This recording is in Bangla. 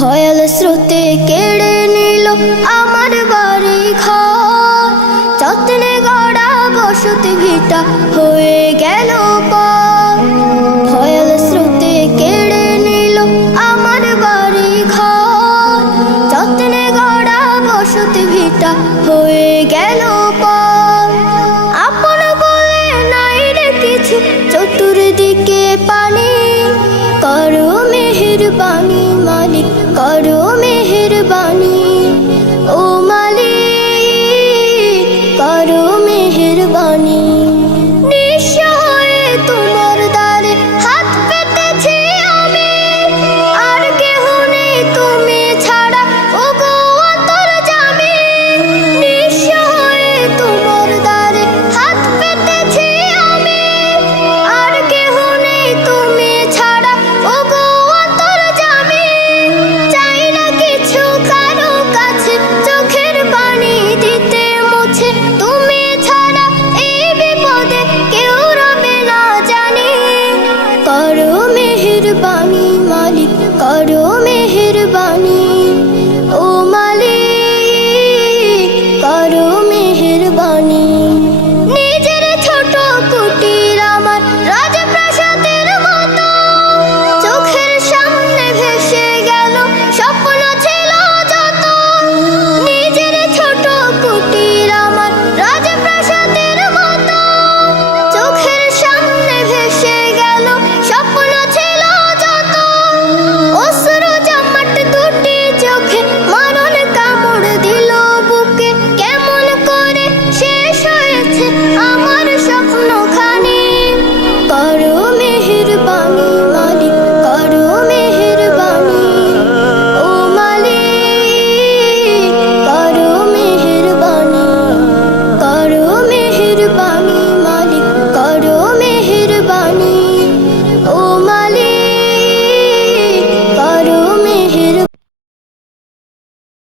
ভয়াল স্রোতে কেড়ে নিল আমার বাড়ি ঘর, যত্নে গড়া বসতি ভিটা হয়ে গেল পর। ভয়াল স্রোতে কেড়ে নিল আমার বাড়ি ঘর, যত্নে গড়া বসতি ভিটা হয়ে গেল পর। আপন বলে নাই রে কিছু, চতুর্দিকে পানি, করো মেহেরবানি মালিক করো